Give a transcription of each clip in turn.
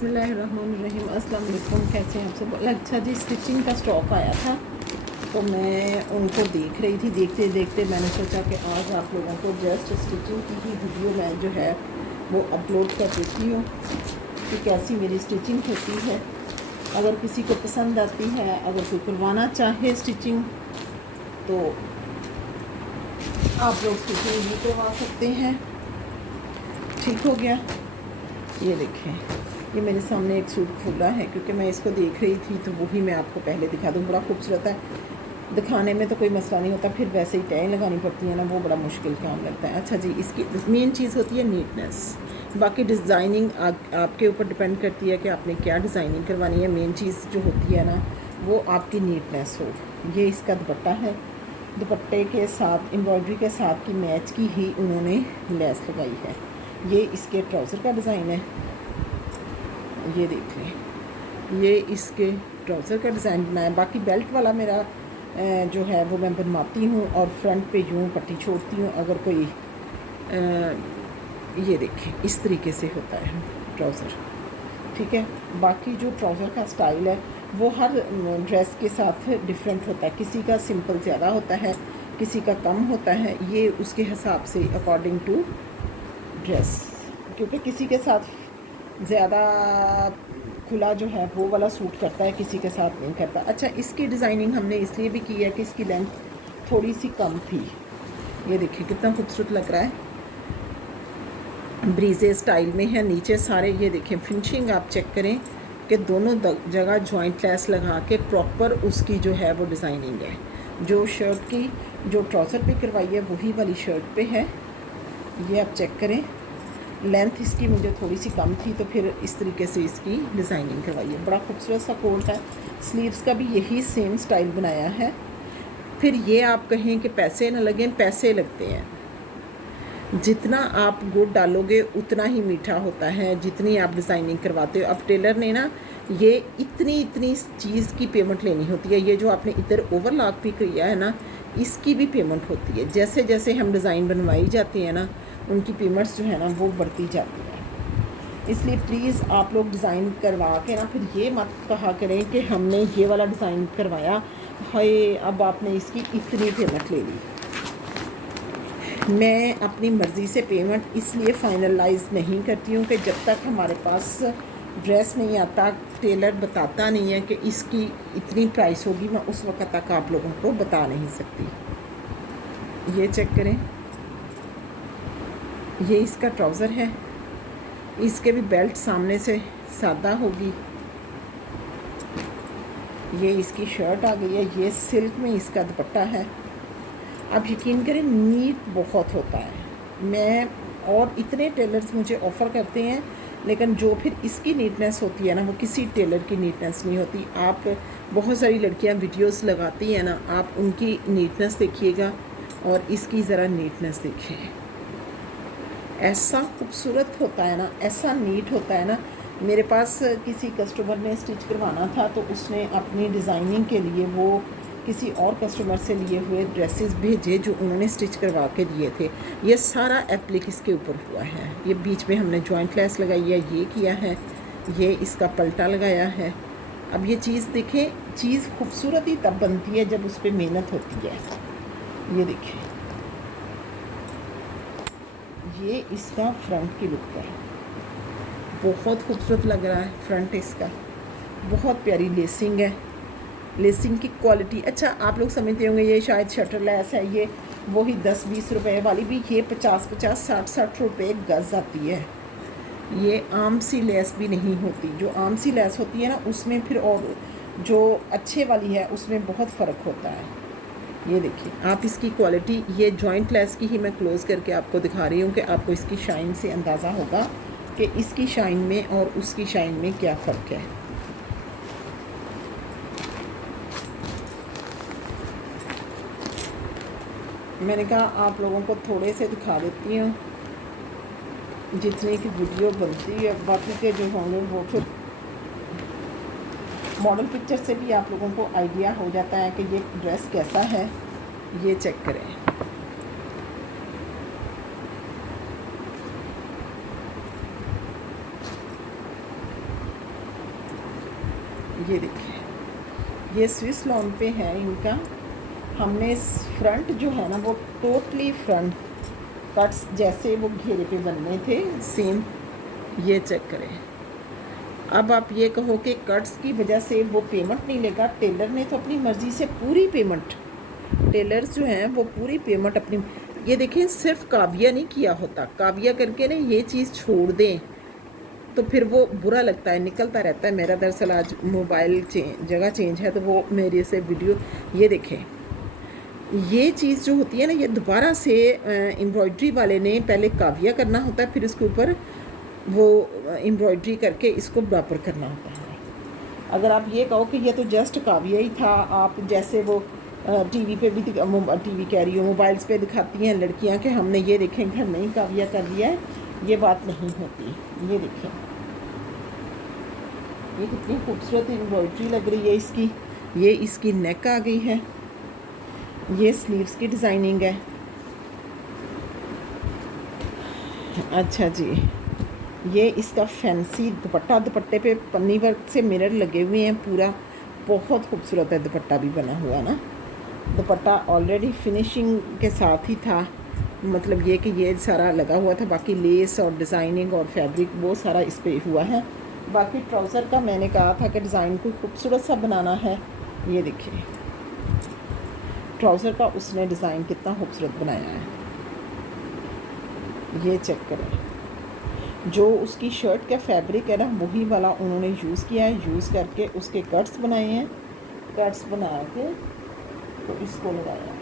बिस्मिल्लाहिर्रहमानिर्रहीम। अस्सलाम वालेकुम। कैसे हैं आप सब? अच्छा जी, स्टिचिंग का स्टॉक आया था तो मैं उनको देख रही थी। देखते देखते मैंने सोचा कि आज आप लोगों को जस्ट स्टिचिंग की ही वीडियो मैं जो है वो अपलोड कर देती हूँ कि कैसी मेरी स्टिचिंग होती है। अगर किसी को पसंद आती है, अगर कोई करवाना चाहे स्टिचिंग तो आप लोग स्टिचिंग भी करवा सकते हैं। ठीक हो गया। ये देखें, ये मेरे सामने एक सूट खुला है क्योंकि मैं इसको देख रही थी तो वही मैं आपको पहले दिखा दूँ। बड़ा खूबसूरत है, दिखाने में तो कोई मसला नहीं होता, फिर वैसे ही तय लगानी पड़ती है ना, वो बड़ा मुश्किल काम लगता है। अच्छा जी, इसकी मेन चीज़ होती है नीटनेस। बाकी डिज़ाइनिंग आपके ऊपर डिपेंड करती है कि आपने क्या डिज़ाइनिंग करवानी है। मेन चीज़ जो होती है ना वो आपकी नीटनेस हो। ये इसका दुपट्टा है, दुपट्टे के साथ एम्ब्रॉयडरी के साथ की मैच की ही उन्होंने लेस लगाई है। ये इसके ट्राउज़र का डिज़ाइन है, ये देख लें, ये इसके ट्राउज़र का डिज़ाइन बनाया। बाकी बेल्ट वाला मेरा जो है वो मैं बनवाती हूँ और फ्रंट पे यूँ पट्टी छोड़ती हूँ। अगर कोई ये देखें, इस तरीके से होता है ट्राउज़र। ठीक है। बाकी जो ट्राउज़र का स्टाइल है वो हर ड्रेस के साथ डिफरेंट होता है। किसी का सिंपल ज़्यादा होता है, किसी का कम होता है। ये उसके हिसाब से अकॉर्डिंग टू ड्रेस, क्योंकि किसी के साथ ज़्यादा खुला जो है वो वाला सूट करता है, किसी के साथ नहीं करता। अच्छा, इसकी डिज़ाइनिंग हमने इसलिए भी की है कि इसकी लेंथ थोड़ी सी कम थी। ये देखिए कितना खूबसूरत लग रहा है, ब्रीजे स्टाइल में है। नीचे सारे ये देखें, फिनिशिंग आप चेक करें कि दोनों जगह जॉइंट लेस लगा के प्रॉपर उसकी जो है वो डिज़ाइनिंग है। जो शर्ट की जो ट्राउज़र पे करवाई है वही वाली शर्ट पे है। ये आप चेक करें, लेंथ इसकी मुझे थोड़ी सी कम थी तो फिर इस तरीके से इसकी डिज़ाइनिंग करवाई है। बड़ा खूबसूरत सा कोट है। स्लीव्स का भी यही सेम स्टाइल बनाया है। फिर ये आप कहें कि पैसे ना लगें, पैसे लगते हैं। जितना आप गुड़ डालोगे उतना ही मीठा होता है, जितनी आप डिज़ाइनिंग करवाते हो। अब टेलर ने ना ये इतनी चीज़ की पेमेंट लेनी होती है। ये जो आपने इधर ओवरलॉक भी किया है ना, इसकी भी पेमेंट होती है। जैसे जैसे हम डिज़ाइन बनवाई जाती हैं ना, उनकी पेमेंट्स जो है ना वो बढ़ती जाती है। इसलिए प्लीज़ आप लोग डिज़ाइन करवा के ना फिर ये मत कहा करें कि हमने ये वाला डिज़ाइन करवाया, हाय अब आपने इसकी इतनी पेमेंट ले ली। मैं अपनी मर्ज़ी से पेमेंट इसलिए फ़ाइनलाइज़ नहीं करती हूँ कि जब तक हमारे पास ड्रेस नहीं आता, टेलर बताता नहीं है कि इसकी इतनी प्राइस होगी, मैं उस वक्त तक आप लोगों को बता नहीं सकती। ये चेक करें, ये इसका ट्राउज़र है। इसके भी बेल्ट सामने से सादा होगी। ये इसकी शर्ट आ गई है। ये सिल्क में इसका दुपट्टा है। आप यकीन करें, नीट बहुत होता है। मैं और इतने टेलर्स मुझे ऑफ़र करते हैं, लेकिन जो फिर इसकी नीटनेस होती है ना वो किसी टेलर की नीटनेस नहीं होती। आप बहुत सारी लड़कियां वीडियोस लगाती हैं ना, आप उनकी नीटनेस देखिएगा और इसकी ज़रा नीटनेस देखिए। ऐसा खूबसूरत होता है ना, ऐसा नीट होता है ना। मेरे पास किसी कस्टमर ने स्टिच करवाना था तो उसने अपनी डिज़ाइनिंग के लिए वो किसी और कस्टमर से लिए हुए ड्रेसेस भेजे जो उन्होंने स्टिच करवा के दिए थे। ये सारा एप्लिक इसके ऊपर हुआ है। ये बीच में हमने जॉइंट लेस लगाई है, ये किया है, ये इसका पलटा लगाया है। अब ये चीज़ देखें, चीज़ खूबसूरत ही तब बनती है जब उस पर मेहनत होती है। ये देखें, ये इसका फ्रंट की लुक है, बहुत खूबसूरत लग रहा है फ्रंट इसका। बहुत प्यारी लेसिंग है, लेसिंग की क्वालिटी। अच्छा, आप लोग समझते होंगे ये शायद शटर लेस है, ये वही 10-20 रुपए वाली भी ये 50-50 60-60 रुपये गज़ आती है। ये आम सी लेस भी नहीं होती। जो आम सी लेस होती है ना उसमें फिर, और जो अच्छे वाली है उसमें बहुत फ़र्क होता है। ये देखिए आप इसकी क्वालिटी, ये जॉइंट लेस की ही मैं क्लोज़ करके आपको दिखा रही हूँ कि आपको इसकी शाइन से अंदाज़ा होगा कि इसकी शाइन में और उसकी शाइन में क्या फ़र्क है। मैंने कहा आप लोगों को थोड़े से दिखा देती हूँ जितनी की वीडियो बनती है। बाकी के जो होंगे वो फिर मॉडल पिक्चर से भी आप लोगों को आइडिया हो जाता है कि ये ड्रेस कैसा है। ये चेक करें, ये देखिए, ये स्विस लॉन पे है इनका। हमने फ्रंट जो है ना वो टोटली फ्रंट कट्स जैसे वो घेरे पे बनने थे सेम, ये चेक करें। अब आप ये कहो कि कट्स की वजह से वो पेमेंट नहीं लेगा, टेलर ने तो अपनी मर्ज़ी से पूरी पेमेंट, टेलर्स जो हैं वो पूरी पेमेंट अपनी, ये देखें सिर्फ काविया नहीं किया होता, काविया करके ना ये चीज़ छोड़ दें तो फिर वो बुरा लगता है, निकलता रहता है। मेरा दरअसल आज मोबाइल जगह चेंज है तो वो मेरे से वीडियो, ये देखें ये चीज़ जो होती है ना, ये दोबारा से एम्ब्रॉयड्री वाले ने पहले काविया करना होता है, फिर इसके ऊपर वो एम्ब्रॉयड्री करके इसको बराबर करना होता है। अगर आप ये कहो कि ये तो जस्ट काविया ही था, आप जैसे वो टीवी पे भी टीवी कह रही हो, मोबाइल्स पे दिखाती हैं लड़कियां कि हमने ये देखें घर में ही काविया कर दिया है, ये बात नहीं होती। ये देखें ये कितनी खूबसूरत एम्ब्रॉयड्री लग रही है इसकी। ये इसकी नेक आ गई है, ये स्लीव्स की डिज़ाइनिंग है। अच्छा जी, ये इसका फैंसी दुपट्टा, दुपट्टे पे पन्नी वर्क से मिरर लगे हुए हैं, पूरा बहुत खूबसूरत है दुपट्टा भी बना हुआ ना। दुपट्टा ऑलरेडी फिनिशिंग के साथ ही था, मतलब ये कि ये सारा लगा हुआ था, बाकी लेस और डिज़ाइनिंग और फैब्रिक वो सारा इस पे हुआ है। बाकी ट्राउज़र का मैंने कहा था कि डिज़ाइन को खूबसूरत सा बनाना है। ये देखिए ट्राउज़र का उसने डिज़ाइन कितना खूबसूरत बनाया है, ये चेक करें। जो उसकी शर्ट का फैब्रिक है ना वही वाला उन्होंने यूज़ किया है, यूज़ करके उसके कट्स बनाए हैं, कट्स बना के तो इसको लगाया है।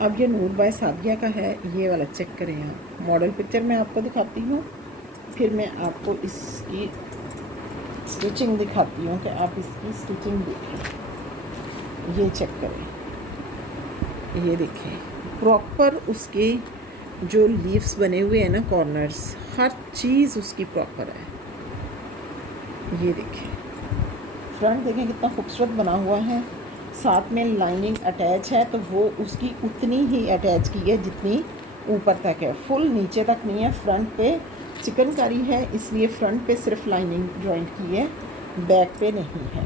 अब ये नूर बाय सादिया का है, ये वाला चेक करें आप। मॉडल पिक्चर मैं आपको दिखाती हूँ, फिर मैं आपको इसकी स्टिचिंग दिखाती हूँ कि आप इसकी स्टिचिंग देखें। ये चेक करें, ये देखें प्रॉपर उसके जो लीव्स बने हुए हैं ना, कॉर्नर्स, हर चीज़ उसकी प्रॉपर है। ये देखें फ्रंट देखें कितना खूबसूरत बना हुआ है, साथ में लाइनिंग अटैच है तो वो उसकी उतनी ही अटैच की है जितनी ऊपर तक है, फुल नीचे तक नहीं है। फ्रंट पे चिकनकारी है इसलिए फ्रंट पे सिर्फ लाइनिंग जॉइंट की है, बैक पे नहीं है।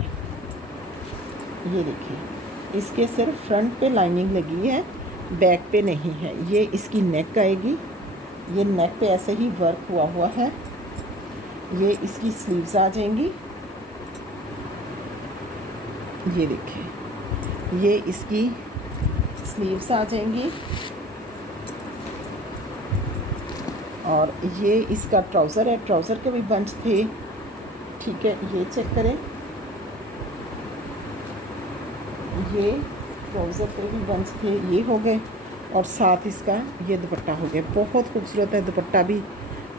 ये देखिए इसके सिर्फ फ्रंट पे लाइनिंग लगी है, बैक पे नहीं है। ये इसकी नेक आएगी, ये नेक पे ऐसे ही वर्क हुआ है। ये इसकी स्लीव्स आ जाएंगी, ये देखिए ये इसकी स्लीव्स आ जाएंगी और ये इसका ट्राउज़र है, ट्राउज़र के भी बंच थे, ठीक है। ये चेक करें, ये ट्राउज़र पे भी बंच थे, ये हो गए और साथ इसका ये दुपट्टा हो गया। बहुत खूबसूरत है दुपट्टा भी,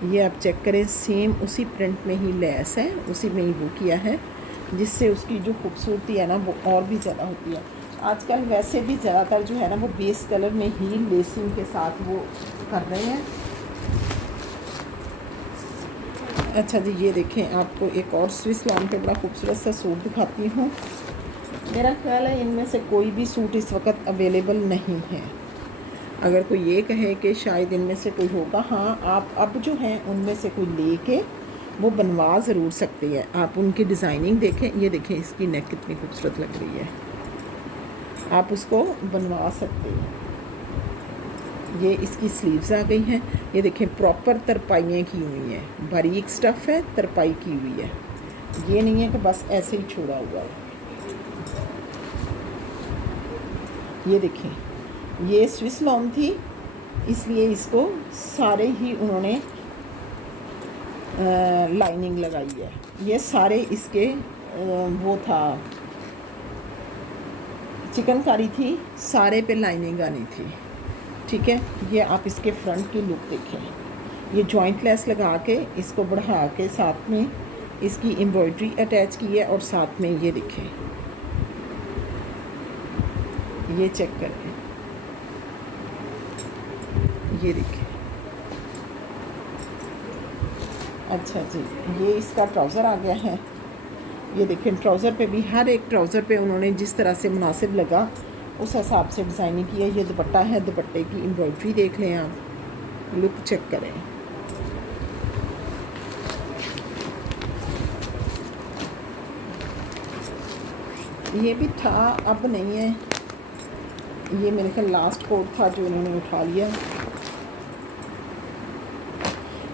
ये आप चेक करें, सेम उसी प्रिंट में ही लेस है, उसी में ही वो किया है, जिससे उसकी जो खूबसूरती है ना वो और भी ज़्यादा होती है। आजकल वैसे भी ज़्यादातर जो है ना वो बेस कलर में ही लेसिंग के साथ वो कर रहे हैं। अच्छा जी, ये देखें आपको एक और स्विस लॉन पे बड़ा खूबसूरत सा सूट दिखाती हूँ। मेरा ख्याल है इनमें से कोई भी सूट इस वक्त अवेलेबल नहीं है। अगर कोई ये कहे कि शायद इनमें से कोई होगा, हाँ आप अब जो हैं उनमें से कोई लेके वो बनवा ज़रूर सकते हैं। आप उनकी डिज़ाइनिंग देखें, ये देखें इसकी नेक कितनी खूबसूरत लग रही है, आप उसको बनवा सकते हैं। ये इसकी स्लीव्स आ गई हैं, ये देखें प्रॉपर तरपाइयाँ की हुई हैं, बारीक स्टफ़ है, तरपाई की हुई है, ये नहीं है कि बस ऐसे ही छोड़ा हुआ है। ये देखें ये स्विस लॉन थी इसलिए इसको सारे ही उन्होंने लाइनिंग लगाई है। ये सारे इसके वो था चिकनकारी थी, सारे पे लाइनिंग आनी थी, ठीक है। ये आप इसके फ्रंट की लुक देखें, ये जॉइंट लेस लगा के इसको बढ़ा के साथ में इसकी एम्ब्रॉयडरी अटैच की है और साथ में ये देखें, ये चेक करें, ये देखें। अच्छा जी, ये इसका ट्राउज़र आ गया है, ये देखें ट्राउज़र पे भी, हर एक ट्राउज़र पे उन्होंने जिस तरह से मुनासिब लगा उस हिसाब से डिज़ाइनिंग की है। ये दुपट्टा है, दुपट्टे की एम्ब्रॉयडरी देख लें आप, लुक चेक करें। ये भी था, अब नहीं है, ये मेरे ख्याल लास्ट कोट था जो इन्होंने उठा लिया।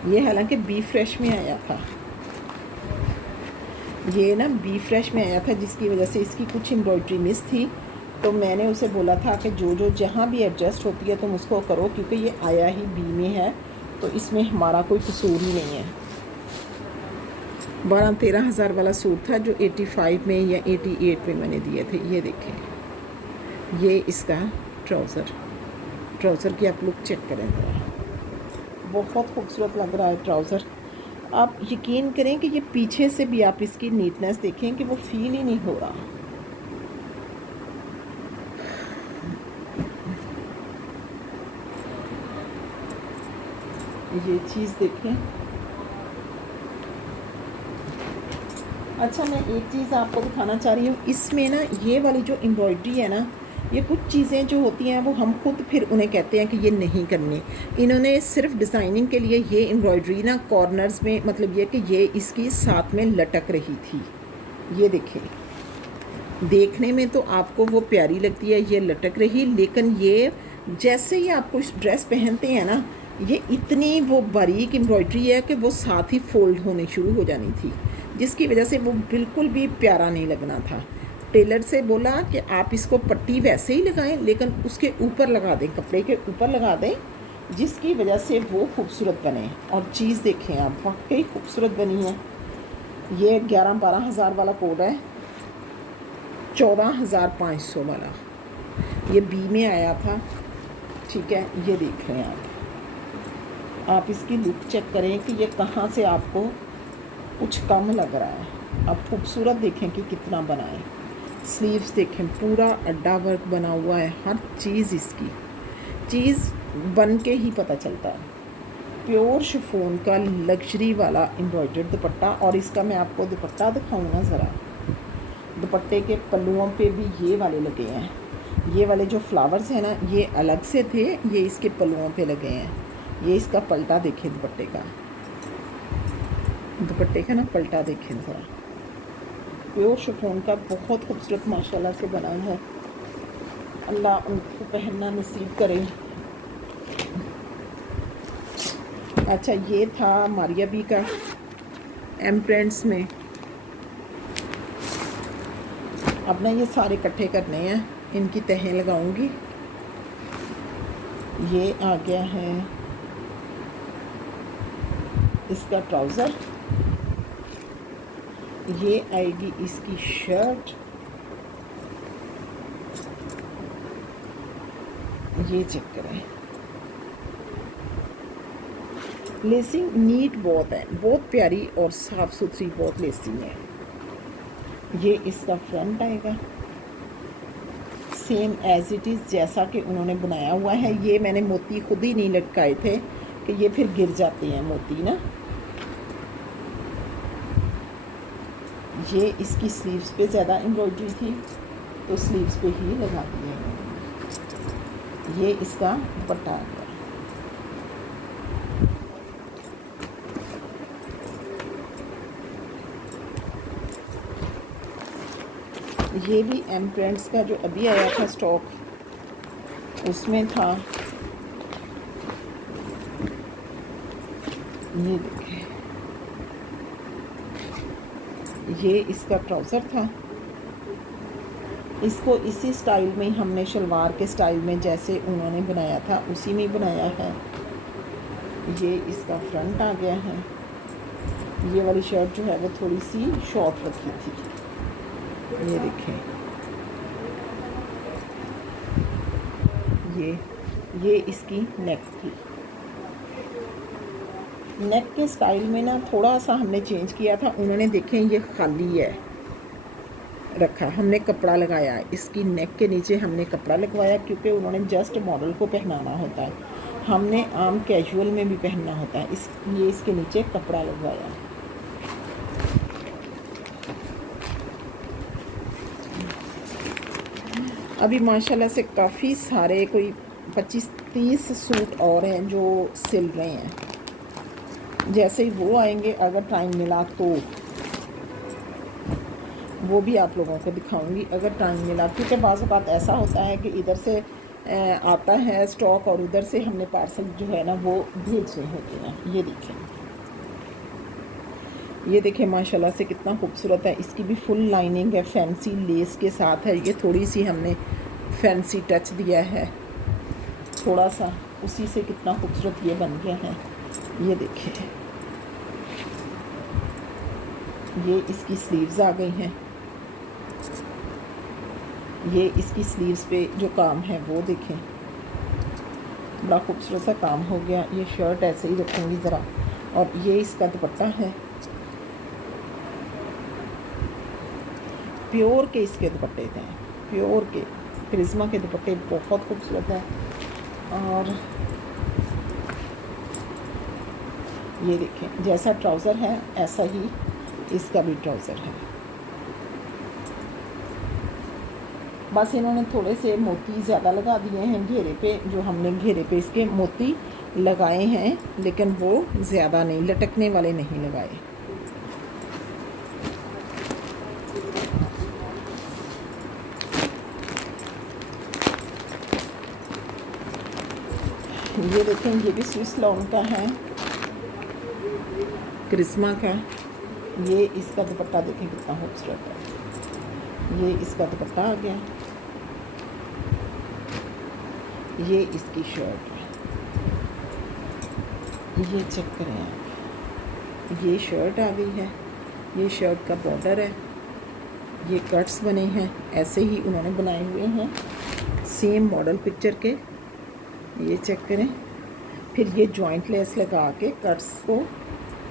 ये हालांकि बी फ्रेश में आया था, ये ना बी फ्रेश में आया था, जिसकी वजह से इसकी कुछ एम्ब्रॉयडरी मिस थी। तो मैंने उसे बोला था कि जो जहाँ भी एडजस्ट होती है तुम उसको करो, क्योंकि ये आया ही बी में है तो इसमें हमारा कोई कसूर ही नहीं है। 12-13 हज़ार वाला सूट था जो 85 में या 88 में मैंने दिए थे। ये देखें, ये इसका ट्राउज़र की आप लुक चेक करें ज़रा, बहुत खूबसूरत लग रहा है ट्राउज़र। आप यकीन करें कि ये पीछे से भी आप इसकी नीटनेस देखें कि वो फील ही नहीं हो रहा। ये चीज़ देखें। अच्छा, मैं एक चीज़ आपको दिखाना चाह रही हूँ, इसमें ना ये वाली जो एम्ब्रॉयडरी है ना, ये कुछ चीज़ें जो होती हैं वो हम खुद फिर उन्हें कहते हैं कि ये नहीं करनी। इन्होंने सिर्फ डिज़ाइनिंग के लिए ये एम्ब्रॉयडरी ना कॉर्नर्स में, मतलब ये कि ये इसकी साथ में लटक रही थी। ये देखें, देखने में तो आपको वो प्यारी लगती है ये लटक रही, लेकिन ये जैसे ही आपको ड्रेस पहनते हैं ना, ये इतनी वो बारीक एम्ब्रॉयडरी है कि वो साथ ही फोल्ड होने शुरू हो जानी थी, जिसकी वजह से वो बिल्कुल भी प्यारा नहीं लगना था। टेलर से बोला कि आप इसको पट्टी वैसे ही लगाएं, लेकिन उसके ऊपर लगा दें, कपड़े के ऊपर लगा दें, जिसकी वजह से वो खूबसूरत बने। और चीज़ देखें आप, वाकई खूबसूरत बनी है। ये 11-12 हज़ार वाला कोड है, 14,500 वाला ये बी में आया था। ठीक है, ये देख रहे हैं आप इसकी लुक चेक करें कि ये कहाँ से आपको कुछ कम लग रहा है। आप खूबसूरत देखें कि कितना बना है। स्लीव्स देखें, पूरा अड्डा वर्क बना हुआ है, हर चीज़ इसकी चीज़ बन के ही पता चलता है। प्योर शिफॉन का लग्जरी वाला एम्ब्रॉयडर्ड दुपट्टा। और इसका मैं आपको दुपट्टा दिखाऊँ ना ज़रा, दुपट्टे के पल्लुओं पे भी ये वाले लगे हैं। ये वाले जो फ्लावर्स हैं ना, ये अलग से थे, ये इसके पल्लुओं पे लगे हैं। ये इसका पलटा देखें, दुपट्टे का ना पलटा देखें ज़रा, प्योर शिफॉन का बहुत खूबसूरत माशाल्लाह से बना है। अल्लाह उनको पहनना नसीब करे। अच्छा, ये था मारिया बी का एम प्रिंट्स में। अब ना ये सारे इकट्ठे करने हैं, इनकी तहें लगाऊंगी। ये आ गया है इसका ट्राउज़र, ये आएगी इसकी शर्ट, ये चेक करें। लेसिंग नीट बहुत है, बहुत प्यारी और साफ़ सुथरी बहुत लेसिंग है। ये इसका फ्रंट आएगा सेम एज़ इट इज़ जैसा कि उन्होंने बनाया हुआ है। ये मैंने मोती खुद ही नहीं लटकाए थे कि ये फिर गिर जाते हैं मोती ना। ये इसकी स्लीव्स पे ज़्यादा एम्ब्रॉयडरी थी तो स्लीव्स पे ही लगा दिए। ये इसका दुपट्टा आ गया। ये भी एम प्रिंट्स का जो अभी आया था स्टॉक, उसमें था। ये देखें, ये इसका ट्राउज़र था। इसको इसी स्टाइल में हमने शलवार के स्टाइल में जैसे उन्होंने बनाया था उसी में बनाया है। ये इसका फ्रंट आ गया है। ये वाली शर्ट जो है वो थोड़ी सी शॉर्ट रखी थी। ये देखें, ये इसकी नेक थी। नेक के स्टाइल में ना थोड़ा सा हमने चेंज किया था। उन्होंने देखें ये खाली है रखा, हमने कपड़ा लगाया इसकी नेक के नीचे, हमने कपड़ा लगवाया क्योंकि उन्होंने जस्ट मॉडल को पहनाना होता है, हमने आम कैजुअल में भी पहनना होता है। ये इसके नीचे कपड़ा लगवाया। अभी माशाल्लाह से काफ़ी सारे कोई 25-30 सूट और हैं जो सिल रहे हैं। जैसे ही वो आएंगे, अगर टाइम मिला तो वो भी आप लोगों को दिखाऊंगी अगर टाइम मिला, क्योंकि बाज़ बात ऐसा होता है कि इधर से आता है स्टॉक और उधर से हमने पार्सल जो है ना वो भेजने होते हैं। ये देखें माशाल्लाह से कितना खूबसूरत है। इसकी भी फुल लाइनिंग है, फैंसी लेस के साथ है। ये थोड़ी सी हमने फैंसी टच दिया है थोड़ा सा, उसी से कितना खूबसूरत ये बन गया है। ये देखें, ये इसकी स्लीव्स आ गई हैं। ये इसकी स्लीव्स पे जो काम है वो देखें, बड़ा खूबसूरत सा काम हो गया। ये शर्ट ऐसे ही रखूँगी ज़रा, और ये इसका दुपट्टा है। प्योर के इसके दुपट्टे थे, प्योर के करिश्मा के दुपट्टे बहुत खूबसूरत हैं। और ये देखें, जैसा ट्राउज़र है ऐसा ही इसका भी ट्राउज़र है। बस इन्होंने थोड़े से मोती ज़्यादा लगा दिए हैं घेरे पे, जो हमने घेरे पे इसके मोती लगाए हैं, लेकिन वो ज़्यादा नहीं, लटकने वाले नहीं लगाए। ये देखें, ये भी स्विस लॉन का है, करिश्मा का। ये इसका दुपट्टा देखें कितना खूबसूरत है। ये इसका दुपट्टा आ गया। ये इसकी शर्ट है, ये चेक करें आप। ये शर्ट आ गई है, ये शर्ट का बॉर्डर है, ये कट्स बने हैं, ऐसे ही उन्होंने बनाए हुए हैं सेम मॉडल पिक्चर के। ये चेक करें। फिर ये जॉइंट लेस लगा के कट्स को,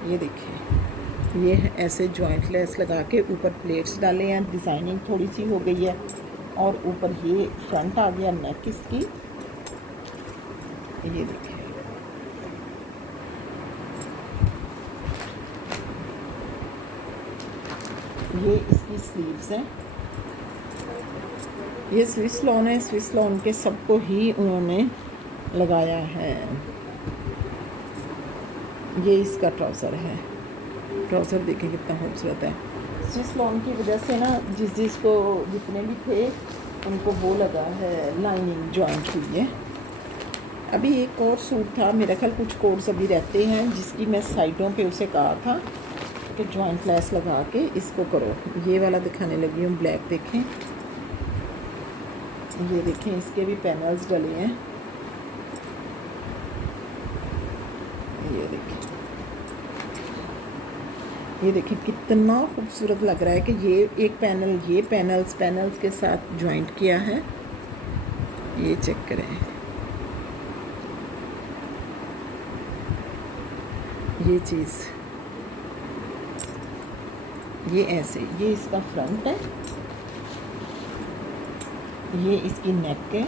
ये देखिए, ये ऐसे जॉइंट लेस लगा के ऊपर प्लेट्स डाले हैं, डिज़ाइनिंग थोड़ी सी हो गई है, और ऊपर ये फ्रंट आ गया नेक इसकी। ये देखिए, ये इसकी स्लीव्स हैं। ये स्विस लॉन है, स्विस लॉन के सबको ही उन्होंने लगाया है। ये इसका ट्राउज़र है, ट्राउज़र देखें कितना खूबसूरत है। स्विस लॉन की वजह से ना जिसको जितने भी थे उनको वो लगा है, लाइनिंग जॉइंट हुई है। अभी एक और सूट था, मेरा ख्याल कुछ कोड्स अभी रहते हैं, जिसकी मैं साइडों पे उसे कहा था कि जॉइंट लेस लगा के इसको करो। ये वाला दिखाने लगी हूँ, ब्लैक देखें। ये देखें, इसके भी पैनल्स डले हैं। ये देखिए कितना खूबसूरत लग रहा है कि ये एक पैनल, ये पैनल्स के साथ जॉइंट किया है। ये चेक करें, ये चीज़, ये ऐसे, ये इसका फ्रंट है, ये इसकी नेक है,